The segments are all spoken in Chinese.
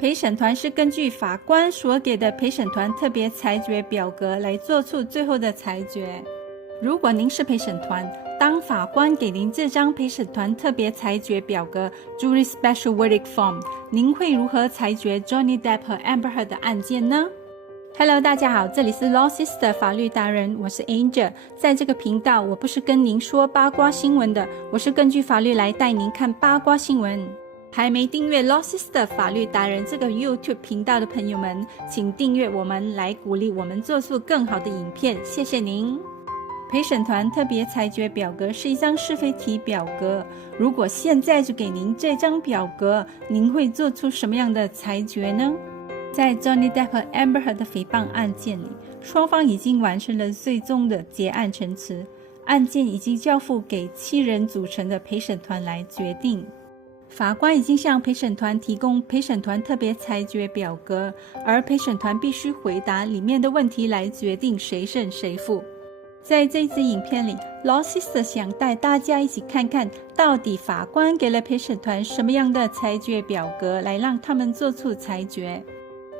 陪审团是根据法官所给的陪审团特别裁决表格来做出最后的裁决。如果您是陪审团，当法官给您这张陪审团特别裁决表格 Jury Special Verdict Form， 您会如何裁决 Johnny Depp 和 Amber Heard 的案件呢？ Hello， 大家好，这里是 Law Sister 法律达人，我是 Angel。在这个频道，我不是跟您说八卦新闻的，我是根据法律来带您看八卦新闻。还没订阅 Law Sister 法律达人这个 YouTube 频道的朋友们，请订阅我们，来鼓励我们做出更好的影片，谢谢您。陪审团特别裁决表格是一张是非题表格，如果现在就给您这张表格，您会做出什么样的裁决呢？在 Johnny Depp 和 Amber Heard 的诽谤案件里，双方已经完成了最终的结案陈词，案件已经交付给7人组成的陪审团来决定。法官已经向陪审团提供陪审团特别裁决表格，而陪审团必须回答里面的问题来决定谁胜谁负。在这支影片里， Law Sister 想带大家一起看看，到底法官给了陪审团什么样的裁决表格来让他们做出裁决。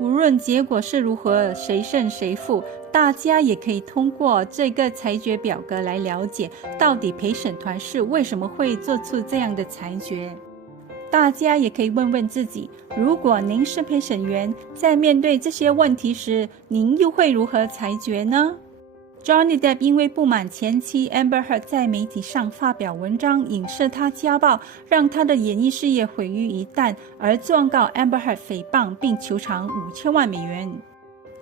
无论结果是如何，谁胜谁负，大家也可以通过这个裁决表格来了解，到底陪审团是为什么会做出这样的裁决。大家也可以问问自己，如果您是陪审员，在面对这些问题时，您又会如何裁决呢？ Johnny Depp 因为不满前妻 Amber Heard 在媒体上发表文章影射他家暴，让他的演艺事业毁于一旦，而状告 Amber Heard 诽谤并求偿5000万美元。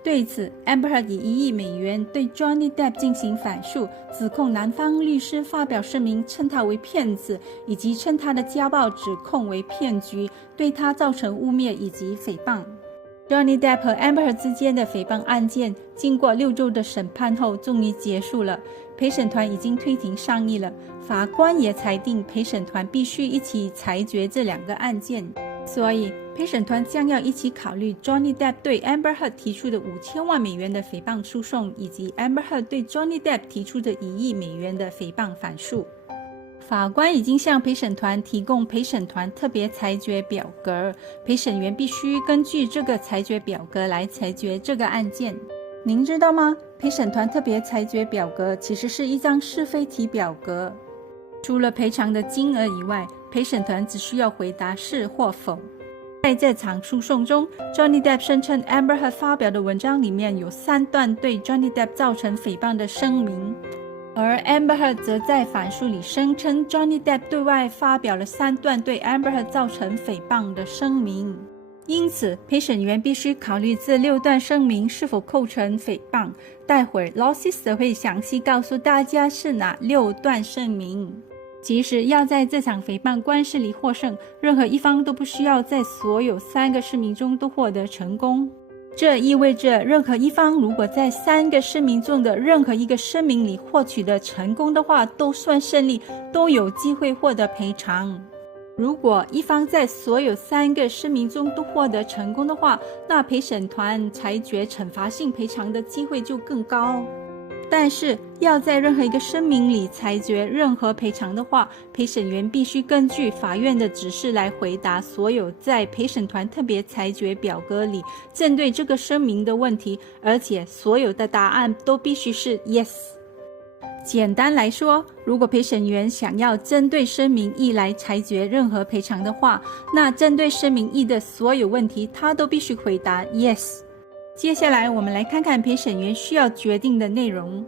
对此 Amber Heard 以1亿美元对 Johnny Depp 进行反诉，指控男方律师发表声明称他为骗子，以及称他的家暴指控为骗局，对他造成污蔑以及诽谤。Johnny Depp 和 Amber Heard 之间的诽谤案件经过6周的审判后终于结束了，陪审团已经推庭上议了，法官也裁定陪审团必须一起裁决这2个案件，所以陪审团将要一起考虑 Johnny Depp 对 Amber Heard 提出的5000万美元的诽谤诉讼，以及 Amber Heard 对 Johnny Depp 提出的1亿美元的诽谤反诉。法官已经向陪审团提供陪审团特别裁决表格，陪审员必须根据这个裁决表格来裁决这个案件。您知道吗？陪审团特别裁决表格其实是一张是非题表格，除了赔偿的金额以外，陪审团只需要回答是或否。在这场诉讼中， Johnny Depp 声称 Amber Heard 发表的文章里面有3段对 Johnny Depp 造成诽谤的声明，而 Amber Heard 则在反诉里声称 Johnny Depp 对外发表了3段对 Amber Heard 造成诽谤的声明。因此，陪审员必须考虑这6段声明是否构成诽谤。待会儿 Law Sister 会详细告诉大家是哪6段声明。其实要在这场诽谤官司里获胜，任何一方都不需要在所有3个声明中都获得成功。这意味着任何一方如果在3个声明中的任何一个声明里获取的成功的话，都算胜利，都有机会获得赔偿。如果一方在所有3个声明中都获得成功的话，那陪审团裁决惩罚性赔偿的机会就更高。但是要在任何一个声明里裁决任何赔偿的话，陪审员必须根据法院的指示来回答所有在陪审团特别裁决表格里针对这个声明的问题，而且所有的答案都必须是 yes。 简单来说，如果陪审员想要针对声明1来裁决任何赔偿的话，那针对声明1的所有问题他都必须回答 yes。接下来我们来看看陪审员需要决定的内容。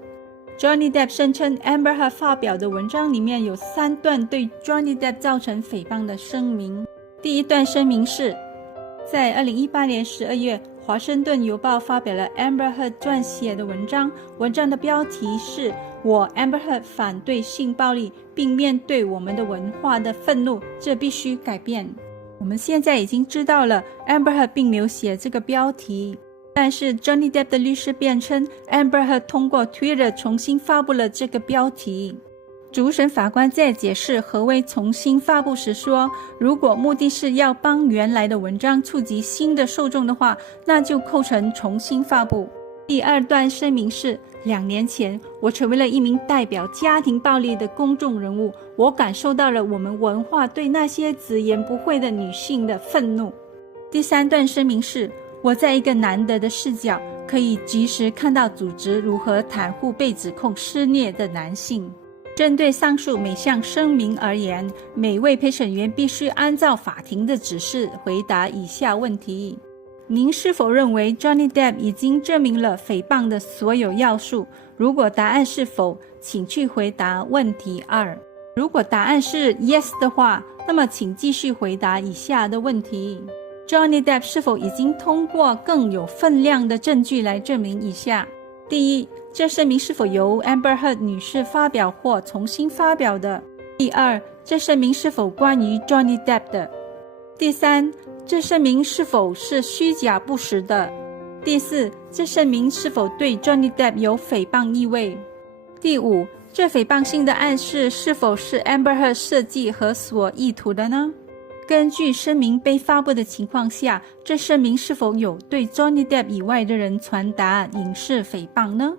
Johnny Depp 声称 Amber Heard 发表的文章里面有3段对 Johnny Depp 造成诽谤的声明。第一段声明是，在2018年12月，华盛顿邮报发表了 Amber Heard 撰写的文章，文章的标题是我 Amber Heard 反对性暴力，并面对我们的文化的愤怒，这必须改变。我们现在已经知道了 Amber Heard 并没有写这个标题，但是 Johnny Depp 的律师辩称 Amber Heard 通过 Twitter 重新发布了这个标题。主审法官在解释何谓重新发布时说，如果目的是要帮原来的文章触及新的受众的话，那就构成重新发布。第2段声明是，2年前我成为了一名代表家庭暴力的公众人物，我感受到了我们文化对那些直言不讳的女性的愤怒。第3段声明是，我在一个难得的视角，可以及时看到组织如何袒护被指控施虐的男性。针对上述每项声明而言，每位陪审员必须按照法庭的指示回答以下问题：您是否认为 Johnny Depp 已经证明了诽谤的所有要素？如果答案是否，请去回答问题2。如果答案是 yes 的话，那么请继续回答以下的问题：Johnny Depp 是否已经通过更有分量的证据来证明以下？第一，这声明是否由 Amber Heard 女士发表或重新发表的？第二，这声明是否关于 Johnny Depp 的？第三，这声明是否是虚假不实的？第四，这声明是否对 Johnny Depp 有诽谤意味？第五，这诽谤性的暗示是否是 Amber Heard 设计和所意图的呢？根据声明被发布的情况下，这声明是否有对 Johnny Depp 以外的人传达影视诽谤呢？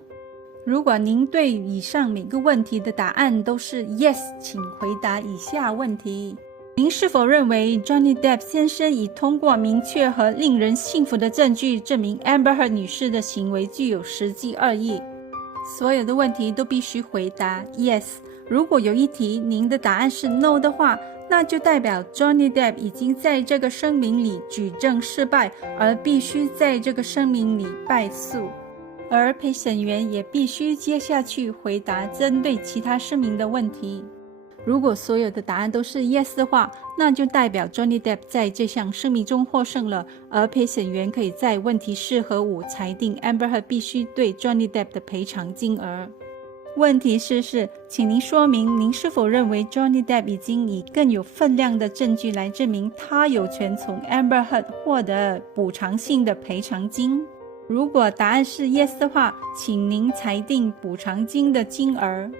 如果您对以上每个问题的答案都是 yes， 请回答以下问题：您是否认为 Johnny Depp 先生已通过明确和令人信服的证据证明 Amber Heard 女士的行为具有实际恶意？所有的问题都必须回答 yes。 如果有一题您的答案是 no 的话，那就代表 Johnny Depp 已经在这个声明里举证失败，而必须在这个声明里败诉。而陪审员也必须接下去回答针对其他声明的问题。如果所有的答案都是 yes 的话，那就代表 Johnny Depp 在这项声明中获胜了，而陪审员可以在问题4和5裁定 Amber Heard 必须对 Johnny Depp 的赔偿金额。问题4是，请您说明您是否认为 Johnny Depp 已经以更有分量的证据来证明他有权从 Amber Heard 获得补偿性的赔偿金。如果答案是 yes 的话，请您裁定补偿金的金额。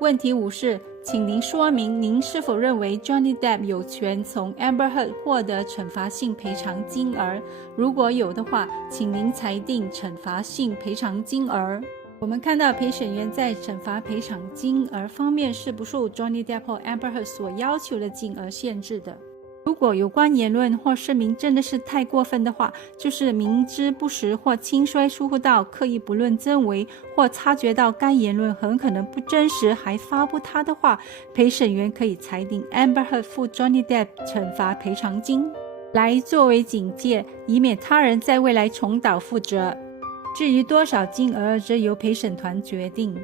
问题5是，请您说明您是否认为 Johnny Depp 有权从 Amber Heard 获得惩罚性赔偿金额。如果有的话，请您裁定惩罚性赔偿金额。我们看到陪审员在惩罚赔偿金额方面是不受 Johnny Depp 或 Amber Heard 所要求的金额限制的。如果有关言论或声明真的是太过分的话，就是明知不实或轻率疏忽到刻意不论真伪，或察觉到该言论很可能不真实还发布它的话，陪审员可以裁定 Amber Heard 付 Johnny Depp 惩罚赔偿金，来作为警戒，以免他人在未来重蹈覆辙。至于多少金额，则由陪审团决定。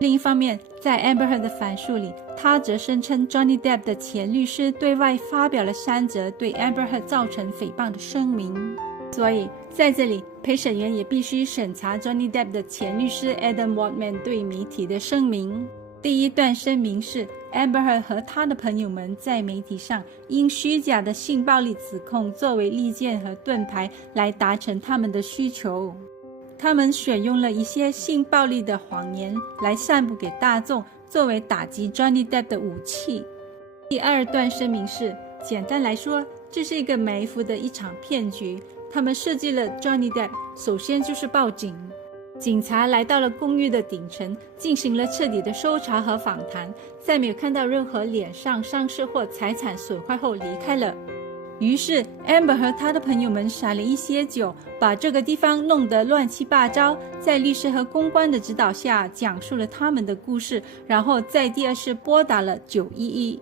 另一方面，在 Amber Heard 的反诉里，他则声称 Johnny Depp 的前律师对外发表了3则对 Amber Heard 造成诽谤的声明。所以在这里，陪审员也必须审查 Johnny Depp 的前律师 Adam Waldman 对媒体的声明。第1段声明是 Amber Heard 和他的朋友们在媒体上因虚假的性暴力指控作为利剑和盾牌来达成他们的需求。他们选用了一些性暴力的谎言来散布给大众，作为打击 Johnny Depp 的武器。第2段声明是，简单来说，这是一个埋伏的一场骗局。他们设计了 Johnny Depp， 首先就是报警。警察来到了公寓的顶层，进行了彻底的搜查和访谈，在没有看到任何脸上伤势或财产损坏后离开了。于是 Amber 和他的朋友们撒了一些酒，把这个地方弄得乱七八糟，在律师和公关的指导下讲述了他们的故事，然后在第2次拨打了911。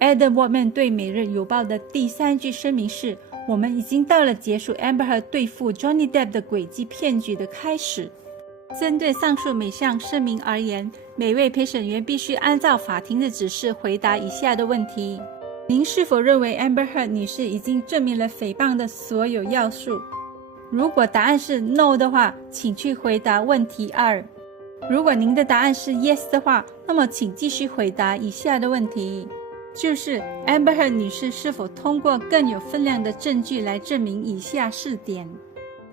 Adam Waldman 对每日邮报的第3句声明是，我们已经到了结束 Amber 和对付 Johnny Depp 的诡计骗局的开始。针对上述每项声明而言，每位陪审员必须按照法庭的指示回答以下的问题：您是否认为 Amber Heard 女士已经证明了诽谤的所有要素？如果答案是 no 的话，请去回答问题2。如果您的答案是 yes 的话，那么请继续回答以下的问题，就是 Amber Heard 女士是否通过更有分量的证据来证明以下4点。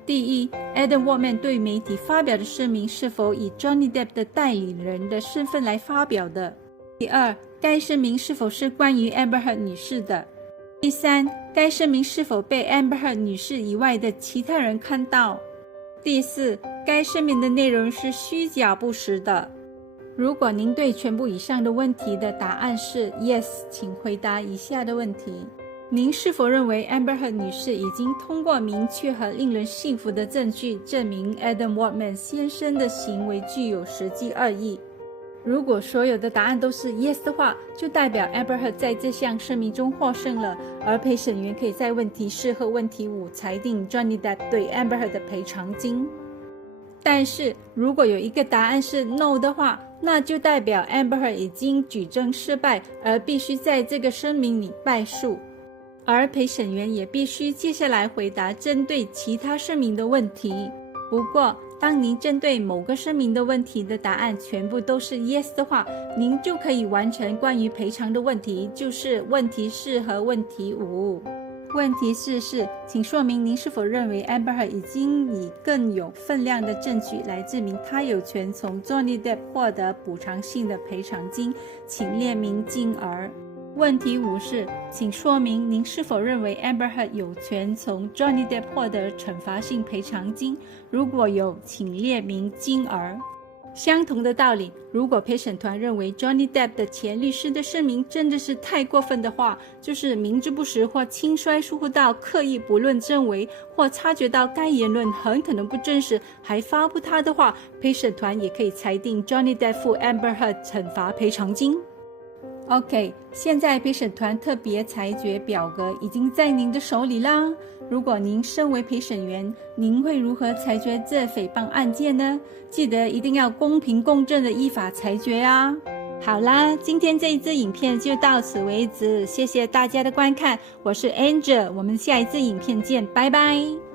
第一， Adam Waldman 对媒体发表的声明是否以 Johnny Depp 的代理人的身份来发表的？第2，该声明是否是关于 Amber Heard 女士的？第3，该声明是否被 Amber Heard 女士以外的其他人看到？第4，该声明的内容是虚假不实的。如果您对全部以上的问题的答案是 yes， 请回答以下的问题：您是否认为 Amber Heard 女士已经通过明确和令人信服的证据证明 Adam Waldman 先生的行为具有实际恶意？如果所有的答案都是 yes 的话，就代表 Amber Heard 在这项声明中获胜了，而陪审员可以在问题4和问题5裁定 Johnny Depp 对 Amber Heard 的赔偿金。但是如果有一个答案是 no 的话，那就代表 Amber Heard 已经举证失败，而必须在这个声明里败诉。而陪审员也必须接下来回答针对其他声明的问题。不过，当您针对某个声明的问题的答案全部都是 yes 的话，您就可以完成关于赔偿的问题，就是问题4和问题5。问题4是，请说明您是否认为 Amber Heard 已经以更有分量的证据来证明他有权从 Johnny Depp 获得补偿性的赔偿金，请列明金额。问题5是，请说明您是否认为 Amber Heard 有权从 Johnny Depp 获得惩罚性赔偿金，如果有，请列明金额。相同的道理，如果陪审团认为 Johnny Depp 的前律师的声明真的是太过分的话，就是明知不实或轻率疏忽到刻意不论真伪，或察觉到该言论很可能不真实还发布它的话，陪审团也可以裁定 Johnny Depp 付 Amber Heard 惩罚赔偿金。OK， 现在陪审团特别裁决表格已经在您的手里啦。如果您身为陪审员，您会如何裁决这诽谤案件呢？记得一定要公平公正的依法裁决啊！好啦，今天这一支影片就到此为止，谢谢大家的观看，我是 Angel， 我们下一支影片见，拜拜。